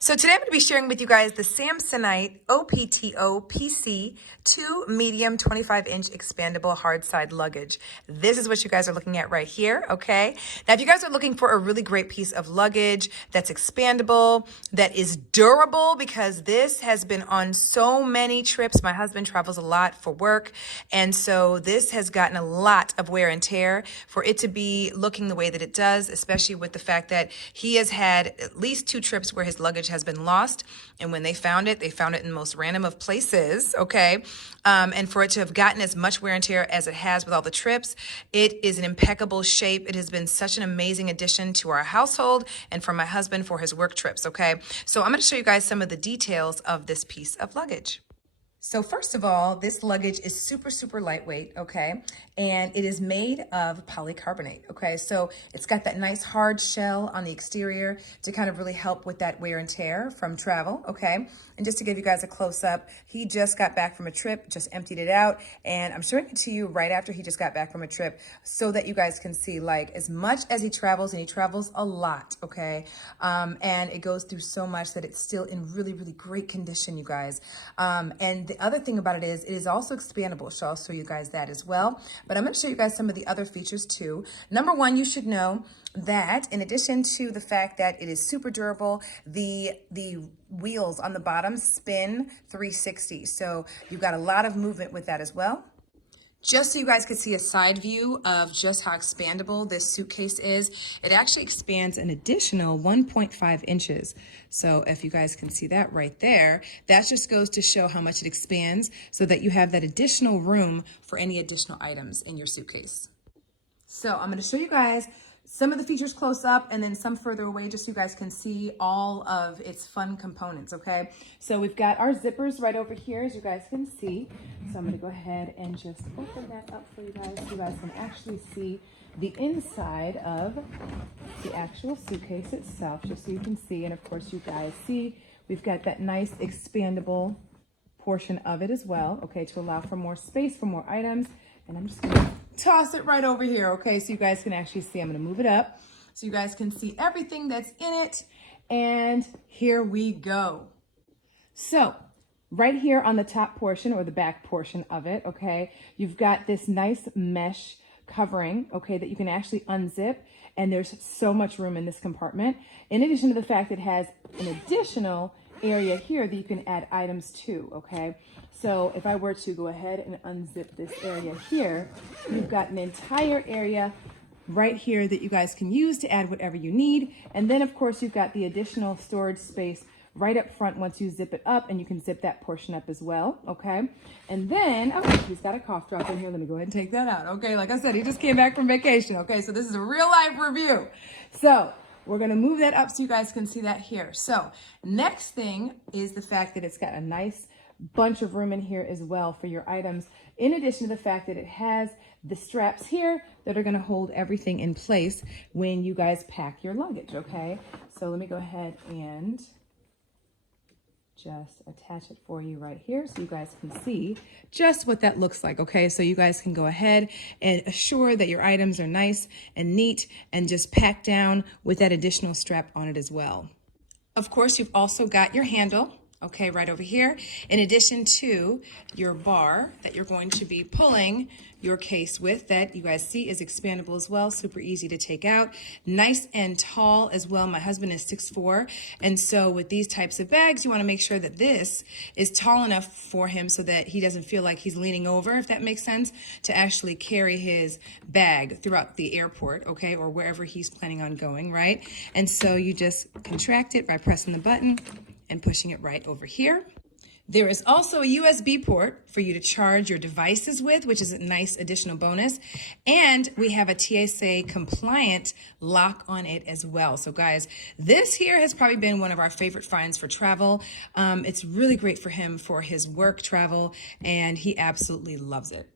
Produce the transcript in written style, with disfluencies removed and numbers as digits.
So today I'm going to be sharing with you guys the Samsonite OPTO PC 2 medium 25-inch expandable hard side luggage. This is what you guys are looking at right here, okay? Now, if you guys are looking for a really great piece of luggage that's expandable, that is durable, because this has been on so many trips. My husband travels a lot for work, and so this has gotten a lot of wear and tear. For it to be looking the way that it does, especially with the fact that he has had at least 2 trips where his luggage has been lost, and when they found it in the most random of places, okay? And for it to have gotten as much wear and tear as it has with all the trips, it is in impeccable shape. It has been such an amazing addition to our household and for my husband for his work trips, okay? So I'm going to show you guys some of the details of this piece of luggage. So first of all, this luggage is super, super lightweight, okay? And it is made of polycarbonate, okay? So it's got that nice hard shell on the exterior to kind of really help with that wear and tear from travel, okay? And just to give you guys a close up, he just got back from a trip, just emptied it out, and I'm showing it to you right after he just got back from a trip so that you guys can see, like, as much as he travels, and he travels a lot, okay? And it goes through so much that it's still in really, really great condition, you guys. And the other thing about it is also expandable, so I'll show you guys that as well. But I'm going to show you guys some of the other features too. Number one, you should know that in addition to the fact that it is super durable, the wheels on the bottom spin 360. So you've got a lot of movement with that as well. Just so you guys could see a side view of just how expandable this suitcase is, it actually expands an additional 1.5 inches. So if you guys can see that right there, that just goes to show how much it expands so that you have that additional room for any additional items in your suitcase. So I'm going to show you guys some of the features close up and then some further away just so you guys can see all of its fun components, okay? So we've got our zippers right over here, as you guys can see. So I'm going to go ahead and just open that up for you guys so you guys can actually see the inside of the actual suitcase itself, just so you can see. And of course you guys see we've got that nice expandable portion of it as well, okay, to allow for more space for more items. And I'm just going to toss it right over here, okay, so you guys can actually see. I'm going to move it up so you guys can see everything that's in it. And here we go. So right here on the top portion, or the back portion of it, okay, you've got this nice mesh covering, okay, that you can actually unzip, and there's so much room in this compartment, in addition to the fact it has an additional area here that you can add items to, okay? So if I were to go ahead and unzip this area here, you've got an entire area right here that you guys can use to add whatever you need. And then of course you've got the additional storage space right up front once you zip it up, and you can zip that portion up as well, okay? And then, oh, he's got a cough drop in here. Let me go ahead and take that out, okay? Like I said, he just came back from vacation, okay? So this is a real life review. So we're gonna move that up so you guys can see that here. So next thing is the fact that it's got a nice bunch of room in here as well for your items, in addition to the fact that it has the straps here that are going to hold everything in place when you guys pack your luggage, okay? So let me go ahead and just attach it for you right here so you guys can see just what that looks like, okay? So you guys can go ahead and assure that your items are nice and neat and just packed down with that additional strap on it as well. Of course, you've also got your handle, okay, right over here, in addition to your bar that you're going to be pulling your case with, that you guys see is expandable as well, super easy to take out, nice and tall as well. My husband is 6'4", and so with these types of bags, you want to make sure that this is tall enough for him so that he doesn't feel like he's leaning over, if that makes sense, to actually carry his bag throughout the airport, okay, or wherever he's planning on going, right? And so you just contract it by pressing the button and pushing it right over here. There is also a USB port for you to charge your devices with, which is a nice additional bonus. And we have a TSA compliant lock on it as well. So guys, this here has probably been one of our favorite finds for travel. It's really great for him for his work travel, and he absolutely loves it.